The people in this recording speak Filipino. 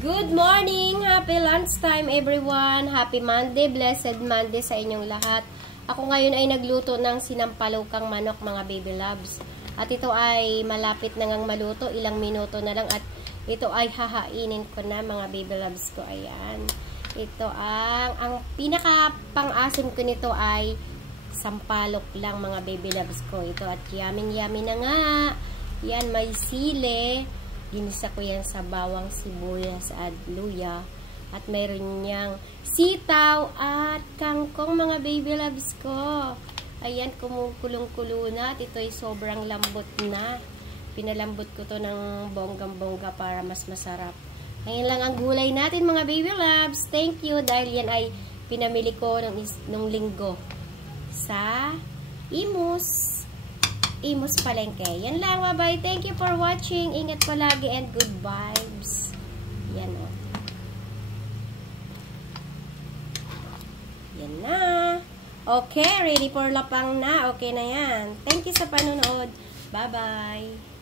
Good morning! Happy lunchtime everyone! Happy Monday! Blessed Monday sa inyong lahat. Ako ngayon ay nagluto ng sinampalukang manok mga baby loves. At ito ay malapit na ngang maluto. Ilang minuto na lang at ito ay hahainin ko na mga baby loves ko. Ayan. Ito ang pinaka pang-asim ko nito ay sampalok lang mga baby loves ko. Ito at yummy na nga. Yan, may sile. Ginisa ko yan sa bawang sibuyas at luya. At mayroon niyang sitaw at kangkong mga baby loves ko. Ayan, kumukulong-kulo na. At ito ay sobrang lambot na. Pinalambot ko to ng bonggang-bongga para mas masarap. Ayan lang ang gulay natin mga baby loves. Thank you dahil yan ay pinamili ko nung linggo sa Imus Palengke. Yan lang, bye-bye. Thank you for watching. Ingat palagi and good vibes. Yan o. Yan na. Okay, ready for lapang na. Okay na yan. Thank you sa panonood. Bye-bye.